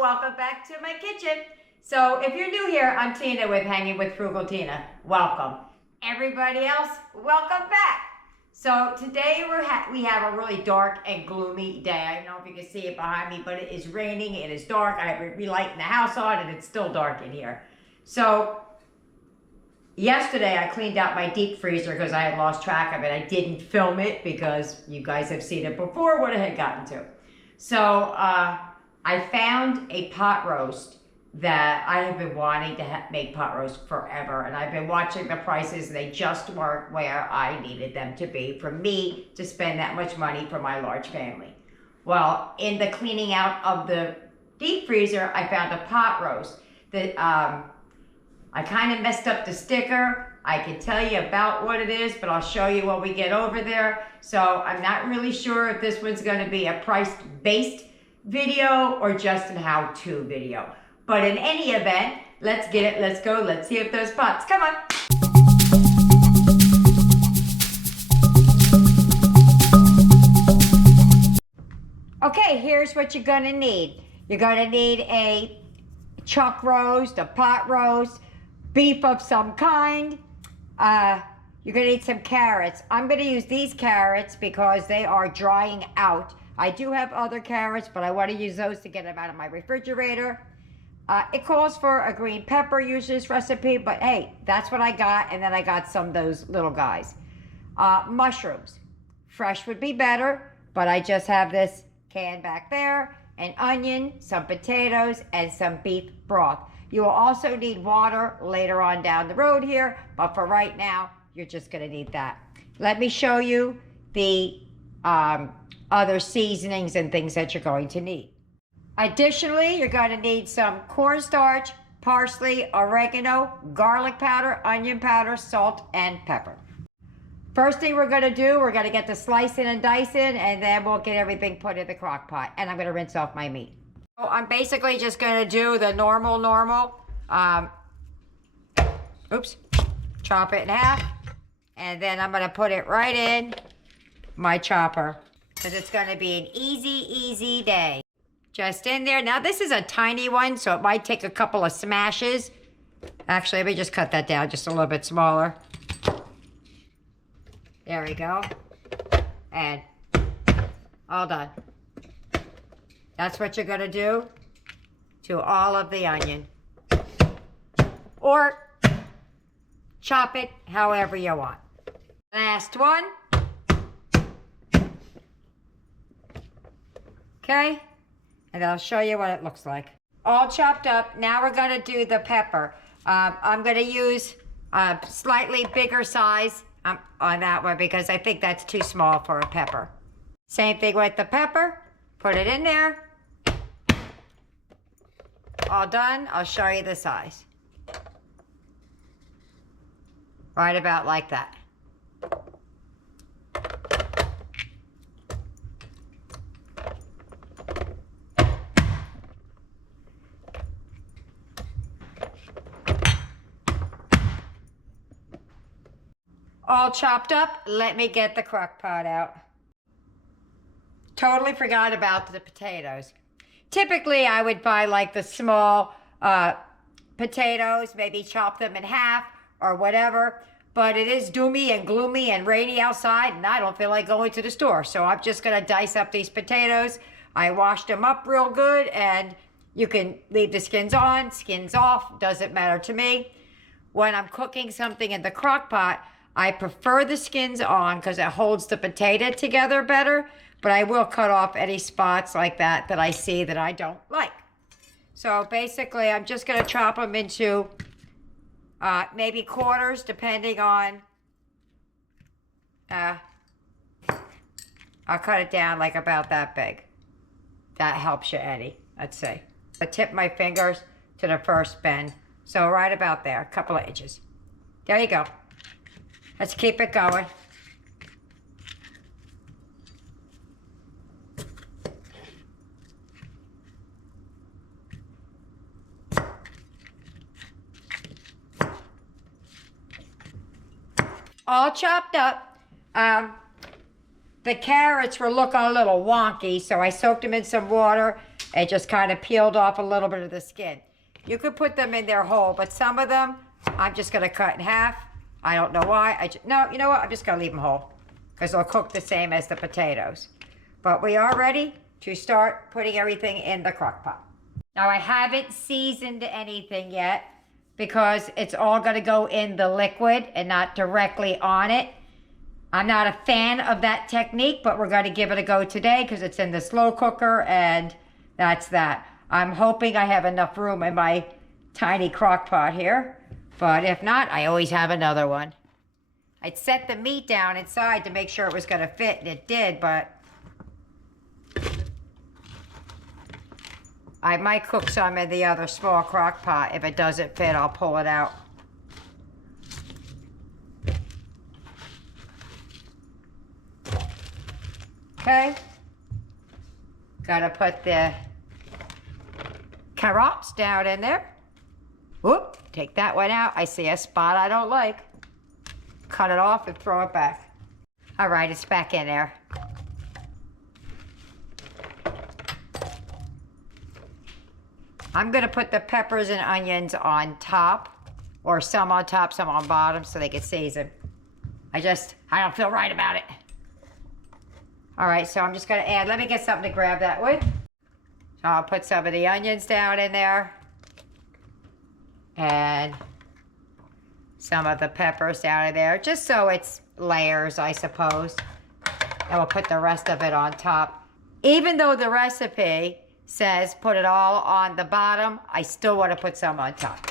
Hello, welcome back to my kitchen. So if you're new here, I'm Tina with Hanging with Frugal Tina. Welcome. Everybody else, welcome back. So today we have a really dark and gloomy day. I don't know if you can see it behind me, but it is raining, it is dark. I have relighting the house on and it's still dark in here. So yesterday I cleaned out my deep freezer because I had lost track of it. I didn't film it because you guys have seen it before, what it had gotten to. So I found a pot roast that I have been wanting to make pot roast forever, and I've been watching the prices and they just weren't where I needed them to be for me to spend that much money for my large family. Well, in the cleaning out of the deep freezer, I found a pot roast that I kind of messed up the sticker. I can tell you about what it is, but I'll show you when we get over there. So I'm not really sure if this one's going to be a price-based video or just a how-to video. But in any event, let's get it, let's go, let's see if those pots, come on. Okay, here's what you're gonna need. You're gonna need a chuck roast, a pot roast, beef of some kind. You're gonna need some carrots. I'm gonna use these carrots because they are drying out. I do have other carrots, but I want to use those to get them out of my refrigerator. It calls for a green pepper, usually this recipe, but hey, that's what I got, and then I got some of those little guys. Mushrooms. Fresh would be better, but I just have this can back there, an onion, some potatoes, and some beef broth. You will also need water later on down the road here, but for right now, you're just gonna need that. Let me show you the other seasonings and things that you're going to need. Additionally, you're going to need some cornstarch, parsley, oregano, garlic powder, onion powder, salt, and pepper. First thing we're going to do, we're going to get the slicing and dicing, and then we'll get everything put in the crock pot, and I'm going to rinse off my meat. So I'm basically just going to do the normal, chop it in half, and then I'm going to put it right in my chopper. Because it's going to be an easy day. Just in there. Now this is a tiny one, so it might take a couple of smashes. Actually, let me just cut that down just a little bit smaller. There we go. And all done. That's what you're going to do to all of the onion. Or chop it however you want. Last one. Okay, and I'll show you what it looks like. All chopped up. Now we're going to do the pepper. I'm going to use a slightly bigger size on that one because I think that's too small for a pepper. Same thing with the pepper. Put it in there. All done. I'll show you the size. Right about like that. All chopped up, let me get the Crock-Pot out. Totally forgot about the potatoes. Typically, I would buy like the small potatoes, maybe chop them in half or whatever, but it is doomy and gloomy and rainy outside, and I don't feel like going to the store, so I'm just gonna dice up these potatoes. I washed them up real good, and you can leave the skins on, skins off, doesn't matter to me. When I'm cooking something in the Crock-Pot, I prefer the skins on because it holds the potato together better, but I will cut off any spots like that that I see that I don't like. So basically, I'm just going to chop them into maybe quarters, depending on, I'll cut it down like about that big. That helps you any, let's see. I tip my fingers to the first bend. So right about there, a couple of inches. There you go. Let's keep it going. All chopped up. The carrots were looking a little wonky, so I soaked them in some water. It just kind of peeled off a little bit of the skin. You could put them in there whole, but some of them I'm just going to cut in half. I don't know why. No, you know what? I'm just going to leave them whole because they'll cook the same as the potatoes. But we are ready to start putting everything in the crock pot. Now I haven't seasoned anything yet because it's all going to go in the liquid and not directly on it. I'm not a fan of that technique, but we're going to give it a go today because it's in the slow cooker, and that's that. I'm hoping I have enough room in my tiny crock pot here, but if not, I always have another one. I'd set the meat down inside to make sure it was going to fit, and it did, but I might cook some in the other small crock pot. If it doesn't fit, I'll pull it out. Okay. Gotta put the carrots down in there. Whoop, take that one out. I see a spot I don't like. Cut it off and throw it back. All right, it's back in there. I'm gonna put the peppers and onions on top, or some on top, some on bottom, so they can season. I don't feel right about it. All right, so I'm just gonna add, let me get something to grab that with. So I'll put some of the onions down in there. And some of the peppers down in there, just so it's layers, I suppose. And we'll put the rest of it on top. Even though the recipe says put it all on the bottom, I still want to put some on top.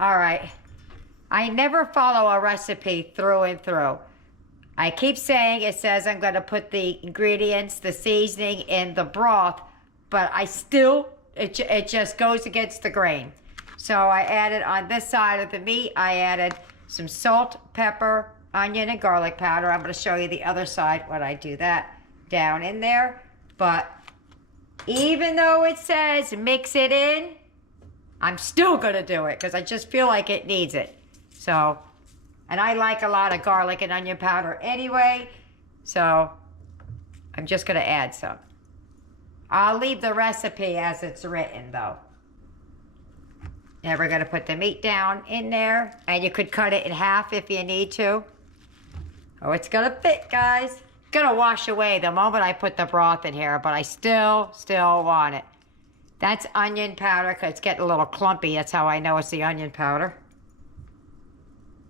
All right. I never follow a recipe through and through. I keep saying it says I'm going to put the ingredients, the seasoning in the broth, but I still, it just goes against the grain. So I added on this side of the meat, I added some salt, pepper, onion, and garlic powder. I'm going to show you the other side when I do that down in there. But even though it says mix it in, I'm still going to do it because I just feel like it needs it. So, and I like a lot of garlic and onion powder anyway, so I'm just going to add some. I'll leave the recipe as it's written though. Now we're going to put the meat down in there, and you could cut it in half if you need to. Oh, it's going to fit, guys. It's going to wash away the moment I put the broth in here, but I still want it. That's onion powder because it's getting a little clumpy. That's how I know it's the onion powder.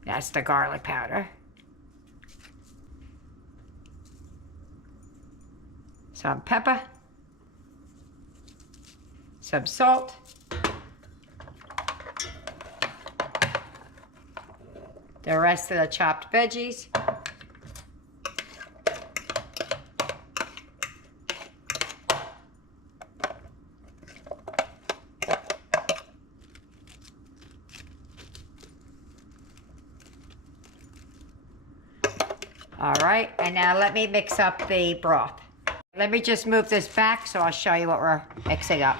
That's the garlic powder. Some pepper. Some salt. The rest of the chopped veggies. All right, and now let me mix up the broth. Let me just move this back so I'll show you what we're mixing up.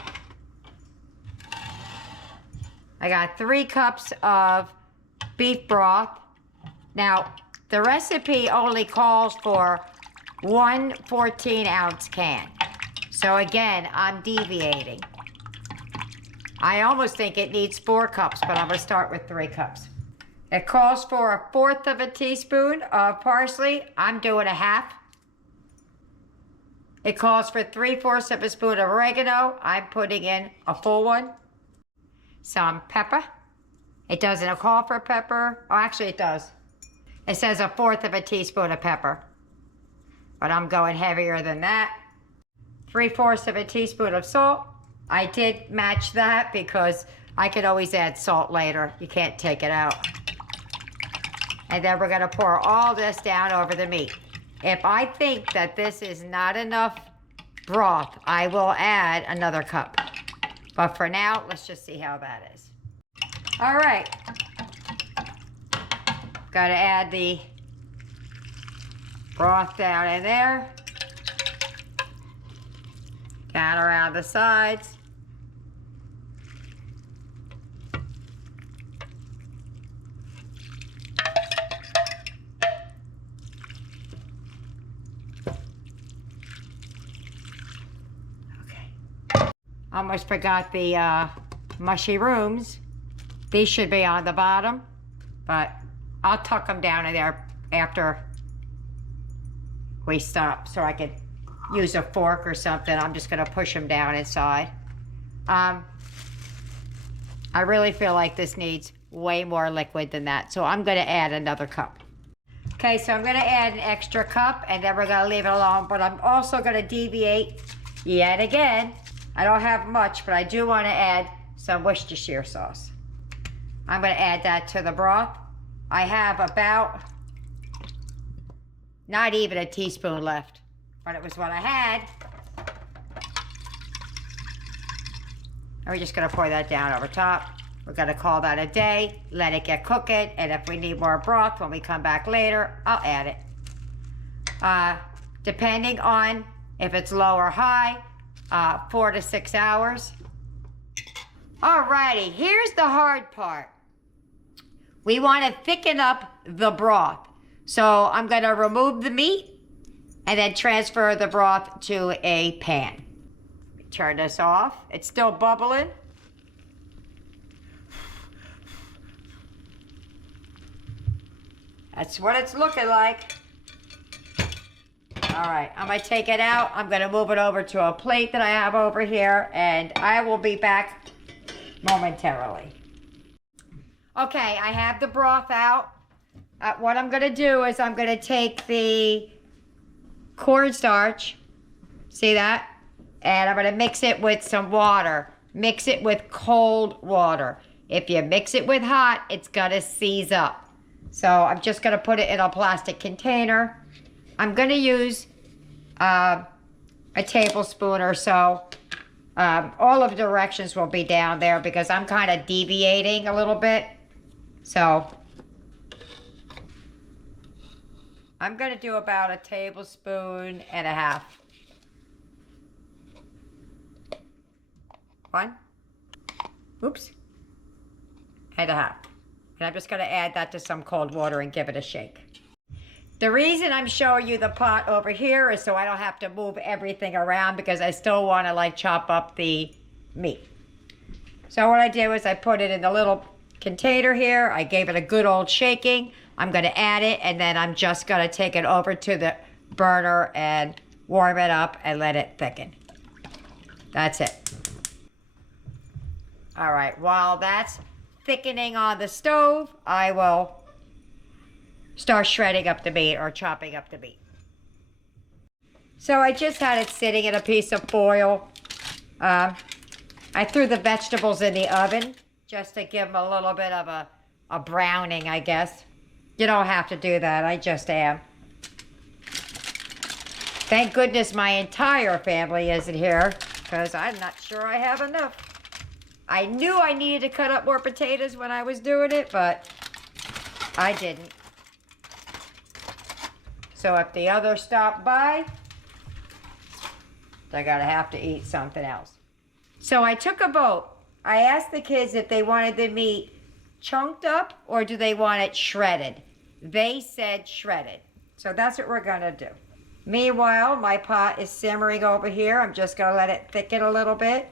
I got 3 cups of beef broth. Now, the recipe only calls for 1 14-ounce can. So again, I'm deviating. I almost think it needs 4 cups, but I'm gonna start with 3 cups. It calls for 1/4 of a teaspoon of parsley. I'm doing 1/2. It calls for 3/4 of a spoon of oregano. I'm putting in a full one. Some pepper. It doesn't call for pepper. Oh, actually it does. It says 1/4 of a teaspoon of pepper, but I'm going heavier than that. 3/4 of a teaspoon of salt. I did match that because I could always add salt later. You can't take it out. And then we're gonna pour all this down over the meat. If I think that this is not enough broth, I will add another cup. But for now, let's just see how that is. All right. Gotta add the broth down in there. Down around the sides. Almost forgot the mushrooms. These should be on the bottom, but I'll tuck them down in there after we stop so I could use a fork or something. I'm just gonna push them down inside. I really feel like this needs way more liquid than that, so I'm gonna add another cup. Okay, so I'm gonna add an extra cup and then we're gonna leave it alone, but I'm also gonna deviate yet again. I don't have much, but I do wanna add some Worcestershire sauce. I'm gonna add that to the broth. I have about, not even a teaspoon left, but it was what I had. And we're just gonna pour that down over top. We're gonna call that a day, let it get cooking, and if we need more broth when we come back later, I'll add it. Depending on if it's low or high, 4 to 6 hours. Alrighty, here's the hard part. We wanna thicken up the broth. So I'm gonna remove the meat and then transfer the broth to a pan. Turn this off. It's still bubbling. That's what it's looking like. All right, I'm gonna take it out. I'm gonna move it over to a plate that I have over here, and I will be back momentarily. Okay, I have the broth out. What I'm gonna do is I'm gonna take the cornstarch, see that? And I'm gonna mix it with some water. Mix it with cold water. If you mix it with hot, it's gonna seize up. So I'm just gonna put it in a plastic container. I'm gonna use a tablespoon or so. All of the directions will be down there because I'm kind of deviating a little bit. So I'm gonna do about a tablespoon and a half. 1, oops, and a half. And I'm just gonna add that to some cold water and give it a shake. The reason I'm showing you the pot over here is so I don't have to move everything around because I still wanna like chop up the meat. So what I do is I put it in the little container here. I gave it a good old shaking. I'm gonna add it and then I'm just gonna take it over to the burner and warm it up and let it thicken. That's it. All right, while that's thickening on the stove, I will start shredding up the meat or chopping up the meat. So I just had it sitting in a piece of foil. I threw the vegetables in the oven just to give them a little bit of a browning, I guess. You don't have to do that, I just am. Thank goodness my entire family isn't here because I'm not sure I have enough. I knew I needed to cut up more potatoes when I was doing it, but I didn't. So if the others stop by, they're gonna have to eat something else. So I took a vote. I asked the kids if they wanted the meat chunked up or do they want it shredded. They said shredded. So that's what we're gonna do. Meanwhile, my pot is simmering over here. I'm just gonna let it thicken a little bit.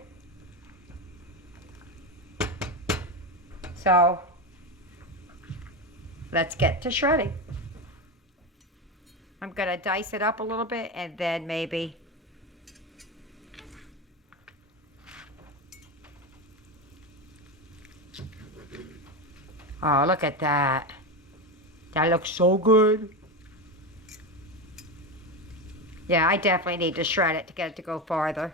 So let's get to shredding. I'm gonna dice it up a little bit and then maybe oh, look at that. That looks so good. Yeah, I definitely need to shred it to get it to go farther.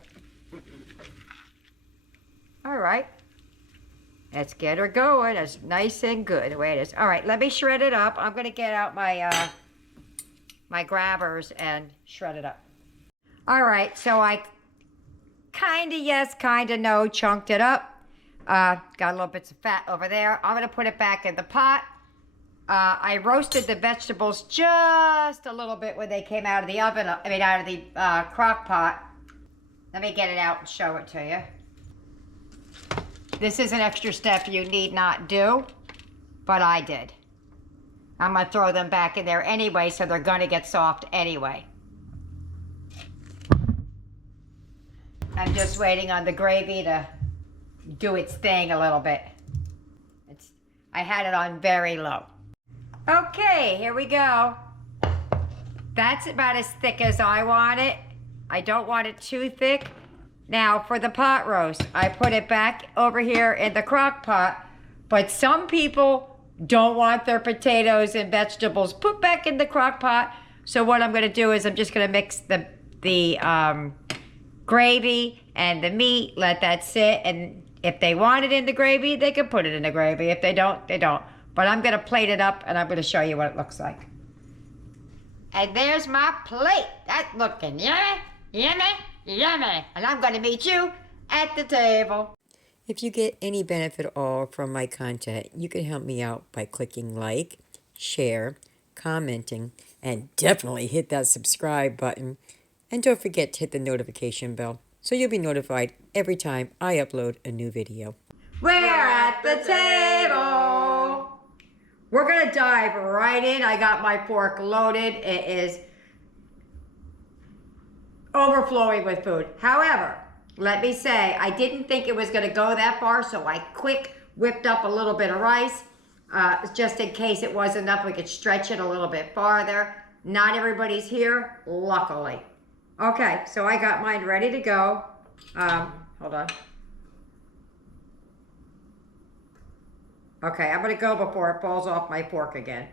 All right. Let's get her going. It's nice and good the way it is. All right, let me shred it up. I'm gonna get out my my grabbers and shred it up. All right, so I kinda yes, kinda no, chunked it up. Got a little bits of fat over there. I'm gonna put it back in the pot. I roasted the vegetables just a little bit when they came out of the oven, out of the crock-pot. Let me get it out and show it to you. This is an extra step you need not do, but I did. I'm gonna throw them back in there anyway, so they're gonna get soft anyway. I'm just waiting on the gravy to do its thing a little bit. I had it on very low. Okay, here we go. That's about as thick as I want it. I don't want it too thick. Now for the pot roast, I put it back over here in the crock pot, but some people don't want their potatoes and vegetables put back in the crock pot. So what I'm gonna do is I'm just gonna mix the gravy and the meat, let that sit, and if they want it in the gravy, they can put it in the gravy. If they don't, they don't. But I'm gonna plate it up and I'm gonna show you what it looks like. And there's my plate. That's looking yummy, yummy, yummy. And I'm gonna meet you at the table. If you get any benefit at all from my content, you can help me out by clicking like, share, commenting, and definitely hit that subscribe button. And don't forget to hit the notification bell so you'll be notified every time I upload a new video. We're at the table. We're gonna dive right in. I got my fork loaded. It is overflowing with food. However, let me say, I didn't think it was gonna go that far, so I quick whipped up a little bit of rice, just in case it wasn't enough, we could stretch it a little bit farther. Not everybody's here, luckily. Okay, so I got mine ready to go. Hold on. Okay, I'm gonna go before it falls off my fork again.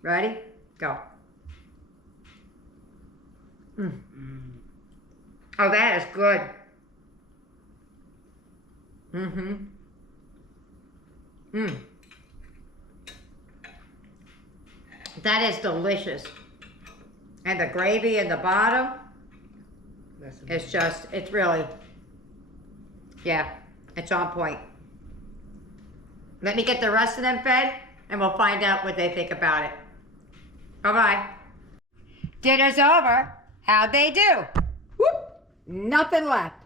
Ready? Go. Oh, that is good. That is delicious. And the gravy in the bottom, it's just, it's really, yeah, it's on point. Let me get the rest of them fed and we'll find out what they think about it. Bye-bye. Dinner's over. How'd they do? Whoop, nothing left.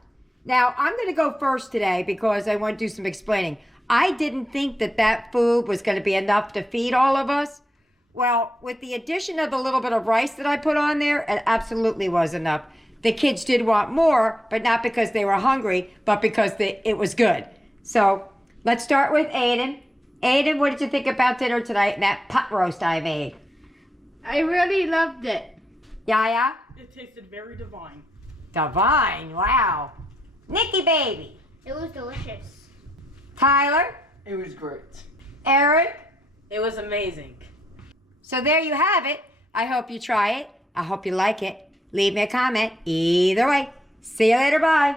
Now, I'm gonna go first today because I want to do some explaining. I didn't think that that food was gonna be enough to feed all of us. Well, with the addition of the little bit of rice that I put on there, it absolutely was enough. The kids did want more, but not because they were hungry, but because it was good. So let's start with Aiden. Aiden, what did you think about dinner tonight and that pot roast I made? I really loved it. Yaya? It tasted very divine. Divine, wow. Nikki baby. It was delicious. Tyler? It was great. Eric? It was amazing. So there you have it. I hope you try it. I hope you like it. Leave me a comment. Either way. See you later. Bye.